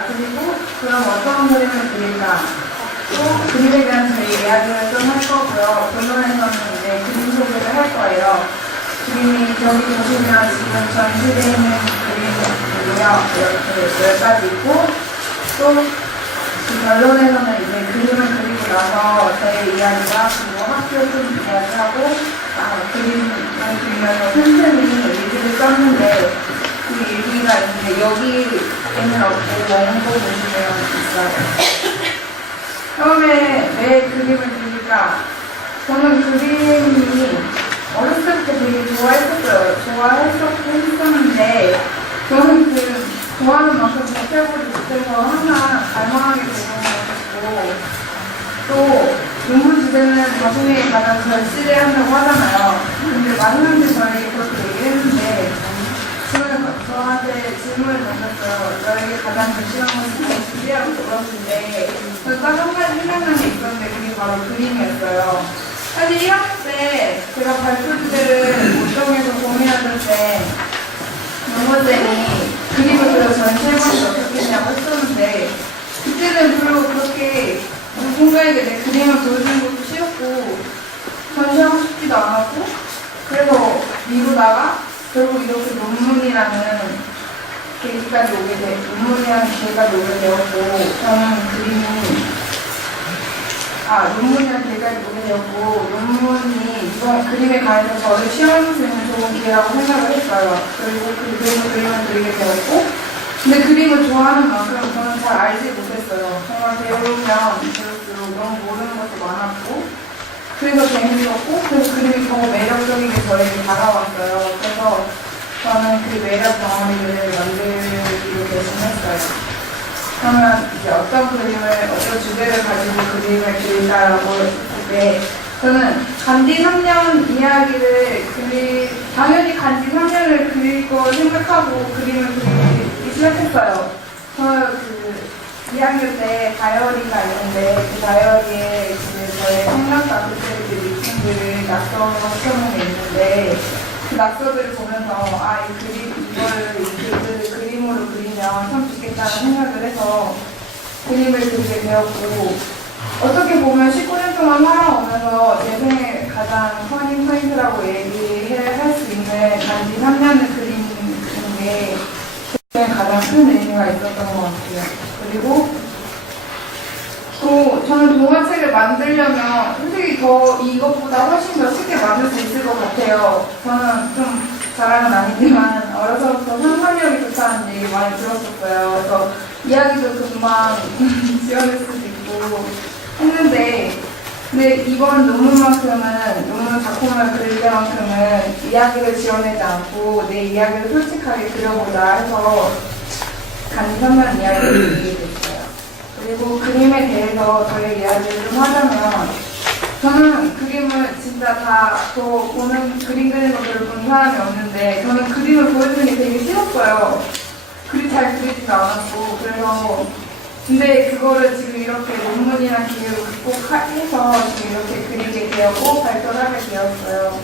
그릴까? 그리고 그럼 어떤 그림을 그릴까? 또 그림에 대한 저희 이야기를 좀 할 거고요. 본론에서는 이제 그림 소개를 할 거예요. 그림이 여기 보시면 지금 전시되어 있는 그림이요. 이렇게 10가지 있고 또 결론에서는 이제 그림을 그리고 나서 저의 이야기가 그리고 학교 좀 이야기하고 그림을 그리면서 틈틈이 일기를 썼는데 그 일기가 있는데 여기에는 없고 원고 보시면 있어요. 처음에 왜 그림을 그릴까? 저는 그림이 어렸을 때 되게 좋아했었어요. 했었는데 저는 그 좋아하는 만큼 못해보지 못해서 항상 갈망하게 되는 것이고 또 논문 주제는 자신이 가장 절실해한다고 하잖아요. 근데 많은 분들이 저에게 그렇게 얘기했는데 저한테 질문을 던졌어요. 너에게 가장 절실한 것은 무엇이라고 물었는데 저는 딱 한 가지 생각나는 게 있었는데 그게 바로 그림이었어요. 사실 1학년 때 제가 발표 주제를 못 정해서 고민하던 때 연구생이 그림을 그려 전시해보면 어떻겠냐고 했었는데 그때는 별로 그렇게 누군가에게 내 그림을 보여주는 것도 싫었고 전시하고 싶지도 않았고 그래서 미루다가 결국 이렇게 논문이라는 계기까지 논문이라는 기회까지 오게 되었고 저는 논문이라는 계기까지 오게 되었고 논문이 이번 그림에 관해서 저를 시험할 수 있는 좋은 기회라고 생각을 했어요. 그리고 그 그림을 그리게 되었고 근데 그림을 좋아하는 만큼 저는 잘 알지 못했어요. 정말 배우면 배울수록 너무 모르는 것도 많았고 그래서 재밌었고 그래서 그림이 더 매력적이게 저에게 다가왔어요. 그래서 저는 그 매력 덩어리를 만들기로 결심했어요. 그러면 이제 어떤 주제를 가지고 그림을 그릴까라고 했을 때 저는 간디 3년 이야기를 당연히 간디 3년을 그릴 거 생각하고 그림을 그리기 시작했어요. 저 2학년 때 다이어리가 있는데 그 다이어리에 저의 생각과 그때 느낌들을 낙서로 써놓은 게 있는데 그 낙서들을 보면서 이거를 그림으로 그리면 참 좋겠다는 생각을 해서 그림을 그리게 되었고 어떻게 보면 19년 동안 살아오면서 제 생의 가장 터닝 포인트라고 얘기할 수 있는 단지 3년을 그리는 게 제 가장 큰 의미가 있었던 것 같아요. 그리고 또 저는 동화책을 만들려면 솔직히 이것보다 훨씬 더 쉽게 만들 수 있을 것 같아요. 저는 좀 자랑은 아니지만 어려서부터 상상력이 좋다는 얘기 많이 들었었어요. 그래서 이야기도 금방 지어낼 수도 있고 했는데 근데 이번 논문 작품을 그릴 때만큼은 이야기를 지어내지 않고 내 이야기를 솔직하게 그려보자 해서 간디 3년 이야기를 그리게 됐어요. 그리고 그림에 대해서 저의 이야기를 좀 하자면 저는 그림을 진짜 그림 그리는 거 별로 본 사람이 없는데 저는 그림을 보여주는 게 되게 싫었어요. 그림 잘 그리지도 않았고 그래서 근데 그거를 지금 이렇게 논문이란 기회로 극복해서 지금 이렇게 그리게 되었고 발표를 하게 되었어요.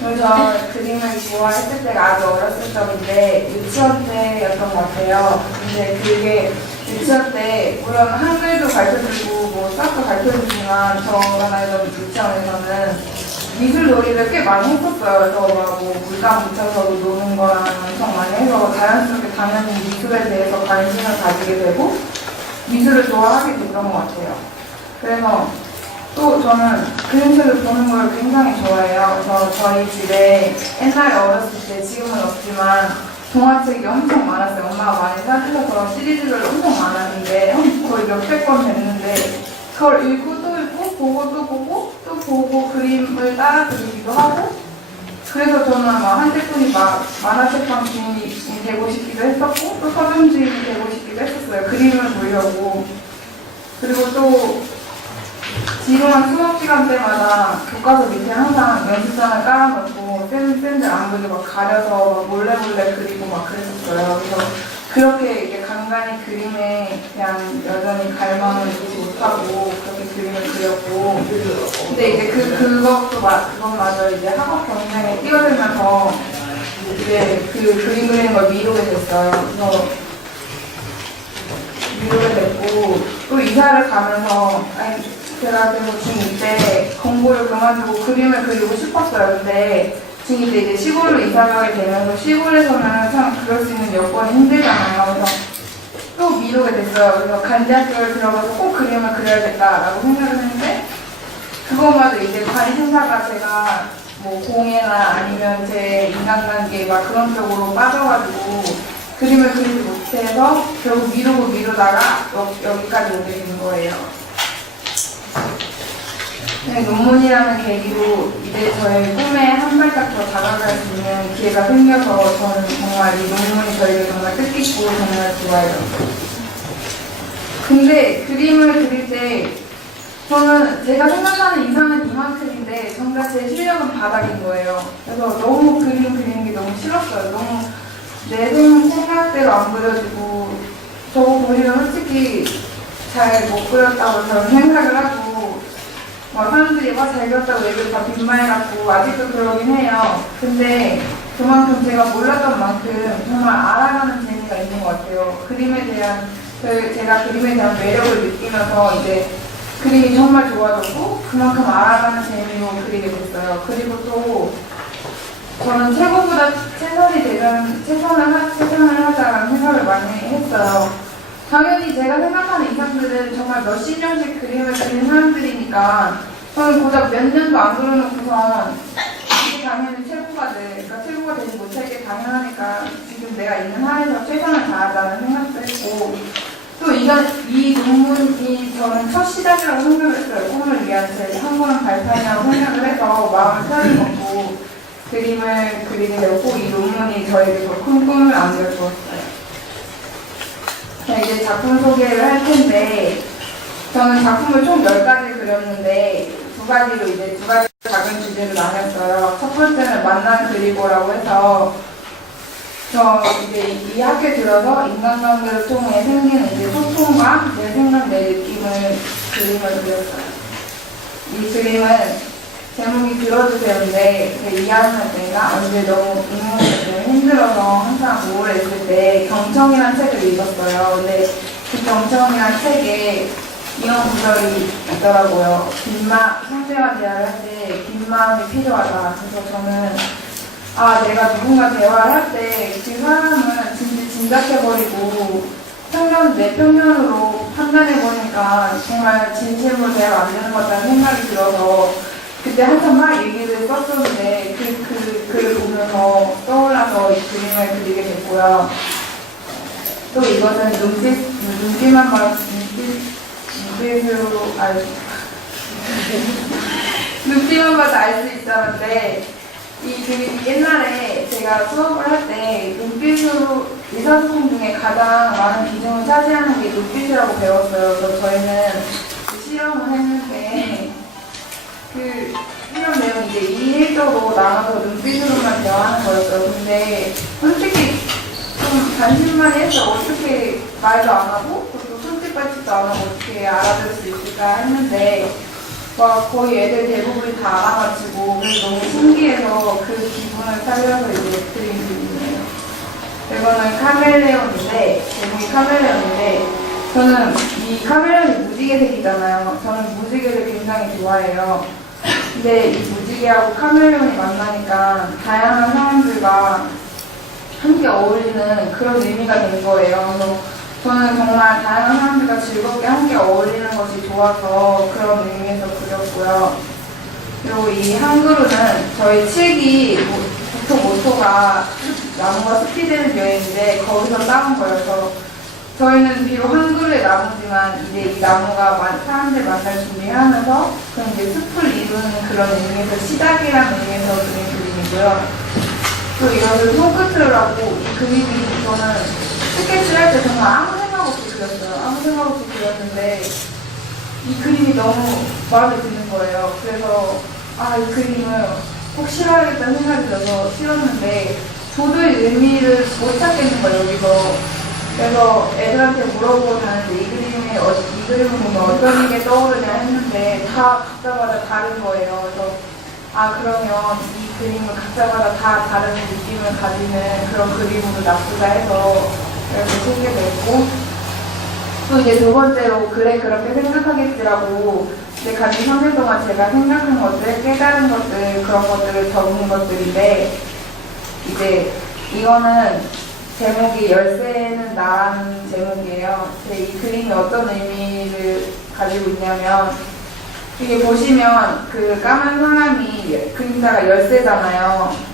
그래서 그림을 좋아했을 때가 아주 어렸을 적인데 유치원 때였던 것 같아요. 근데 그게 유치원 때 물론 한글도 가르쳐주고 수학도 가르쳐주지만 저가 다니던 유치원에서는 미술 놀이를 꽤 많이 했었어요. 그래서 물감 묻혀서 노는 거랑 엄청 많이 해서 자연스럽게 당연히 미술에 대해서 관심을 가지게 되고 미술을 좋아하게 됐던 것 같아요. 그래서 또 저는 그림책을 보는 걸 굉장히 좋아해요. 그래서 저희 집에 옛날에 어렸을 때 지금은 없지만 동화책이 엄청 많았어요. 엄마가 많이 사주셔서 시리즈를 엄청 많았는데 거의 몇백 권 됐는데 그걸 읽고 또 읽고 보고 또 보고 또 보고 그림을 따라 그리기도 하고 그래서 저는 한때뿐이 만화책방 주인이 되고 싶기도 했었고 또 서점 주인이 되고 싶기도 했었어요. 그림을 보려고. 그리고 또 지루한 수업 시간 때마다 교과서 밑에 항상 연습장을 깔아놓고 쌤들 안 보게 가려서 몰래 그리고 그랬었어요. 그래서 그렇게 이제 간간히 그림에 대한 여전히 갈망을 잊지 못하고 그렇게 그림을 그렸고 근데 이제 그것마저 이제 학업 경쟁에 뛰어들면서 이제 그 그림 그리는 걸 미루게 됐어요. 그래서 미루게 됐고, 또 이사를 가면서, 아니, 제가 그리고 중2 때 공부를 그만두고 그림을 그리고 싶었어요. 근데 중2 때 이제 시골로 이사 가게 되면서 시골에서는 참 그럴 수 있는 여건이 힘들잖아요. 그래서 또 미루게 됐어요. 그래서 간대학교를 들어가서 꼭 그림을 그려야겠다라고 생각을 했는데, 그것마저 이제 관심사가 제가 뭐 공예나 아니면 제 인간관계 막 그런 쪽으로 빠져가지고 그림을 그리지 못해서 결국 미루다가 여기까지 오게 된 거예요. 네, 논문이라는 계기로 이제 저의 꿈에 한 발짝 더 다가갈 수 있는 기회가 생겨서 저는 정말 이 논문이 저에게 정말 뜻깊고 정말 좋아요. 근데 그림을 그릴 때 저는 제가 생각하는 이상은 이만큼인데 정작 제 실력은 바닥인 거예요. 그래서 너무 그림 그리는 게 너무 싫었어요. 너무 내 생각대로 안 그려지고 저거 보시면 솔직히 잘 못 그렸다고 저는 생각을 하고 사람들이 잘 그렸다고 얘기를 다 빈말해갖고 아직도 그러긴 해요. 근데 그만큼 제가 몰랐던 만큼 정말 알아가는 재미가 있는 것 같아요. 제가 그림에 대한 매력을 느끼면서 이제 그림이 정말 좋아졌고 그만큼 알아가는 재미로 그리게 됐어요. 그리고 또 저는 최고보다 최선을 하자라는 생각을 많이 했어요. 당연히 제가 생각하는 이상들은 정말 몇십 년씩 그림을 그리는 사람들이니까 저는 고작 몇 년도 안 그려놓고선 이게 당연히 최고가 되지 못할 게 당연하니까 지금 내가 있는 한에서 최선을 다하자는 생각도 했고 또 이 논문이 저는 첫 시작이라고 생각을 했어요. 꿈을 위한 제 한 걸음 발판이라고 생각을 해서 마음을 편히 먹고 그림을 그리게 되었고 이 논문이 저에게 더 큰 꿈을 안겨주었어요. 자, 이제 작품 소개를 할 텐데 저는 작품을 총 10가지 그렸는데 두 가지 작은 주제로 나눴어요. 첫 번째는 만난 그리고라고 해서 저 이제 이 학교에 들어서 인간관계를 통해 생기는 이제 소통과 내 생각, 내 느낌을 그림을 그렸어요. 이 그림은 제목이 들어주세요인데 2학년 때가 언제 너무 인문이 힘들어서 항상 우울했을 때 경청이라는 책을 읽었어요. 근데 그 경청이라는 책에 이런 구절이 있더라고요. 상대와 대화를 할 때 긴 마음이 필요하다. 그래서 저는 내가 누군가 대화를 할 때 그 사람은 진짜 짐작해버리고 내 편견으로 판단해보니까 정말 진심으로 대화가 안 되는 것 같다는 생각이 들어서 그때 한참 막 얘기를 썼었는데 그 글을 보면서 떠올라서 이 그림을 그리게 됐고요. 또 이것은 눈빛만 봐도 눈빛만 봐도 알 수 있었는데 이 그림이 옛날에 제가 수업을 할 때 눈빛으로 의사소통 중에 가장 많은 비중을 차지하는 게 눈빛이라고 배웠어요. 그래서 저희는 실험을 했는데 그 실험 내용 이제 2일조로 나눠서 눈빛으로만 대화하는 거였어요. 근데 솔직히 좀 반신만이 해서 어떻게 말도 안 하고 또 손짓발짓도 안 하고 어떻게 알아들을 수 있을까 했는데 거의 애들 대부분이 다 알아가지고 그래서 너무 신기해서 그 기분을 살려서 이제 그린 그림이에요. 이거는 제목이 카멜레온인데 저는 이 카멜레온이 무지개색이잖아요. 저는 무지개를 굉장히 좋아해요. 근데 이 무지개하고 카멜레온이 만나니까 다양한 사람들과 함께 어울리는 그런 의미가 된 거예요. 그래서 저는 정말 다양한 사람들과 즐겁게 함께 어울리는 것이 좋아서 그런 의미에서 그렸고요. 그리고 이 한 그루는 저희 책이 보통 모토가 나무가 숲이 되는 여행인데 거기서 따온 거여서 저희는 비록 한 그루의 나무지만 이제 이 나무가 사람들 만날 준비하면서 그럼 이제 숲을 이루는 그런 의미에서 시작이라는 의미에서 그린 그림이고요. 또 이것을 손끝으로 하고 이 그림이 저는 스케치를 할 때 정말 아무 생각 없이 그렸어요. 아무 생각 없이 그렸는데 이 그림이 너무 마음에 드는 거예요. 그래서 이 그림을 꼭 실어야겠다는 생각이 들어서 실었는데 도저히 의미를 못 찾겠는 거예요, 여기서. 그래서 애들한테 물어보고 다녔는데 이 그림을 보면 어떤 게 떠오르냐 했는데 다 각자마다 다른 거예요. 그래서 그러면 이 그림은 각자마다 다 다른 느낌을 가지는 그런 그림으로 납부가 해서 이렇게 소개됐고 또 이제 두 번째로 그래 그렇게 생각하겠지라고 이제 같이 3년 동안 제가 생각한 것들, 깨달은 것들, 그런 것들을 적은 것들인데 이제 이거는 제목이 열쇠는 나라는 제목이에요. 이 그림이 어떤 의미를 가지고 있냐면 이게 보시면 그 까만 사람이 그림자가 열쇠잖아요.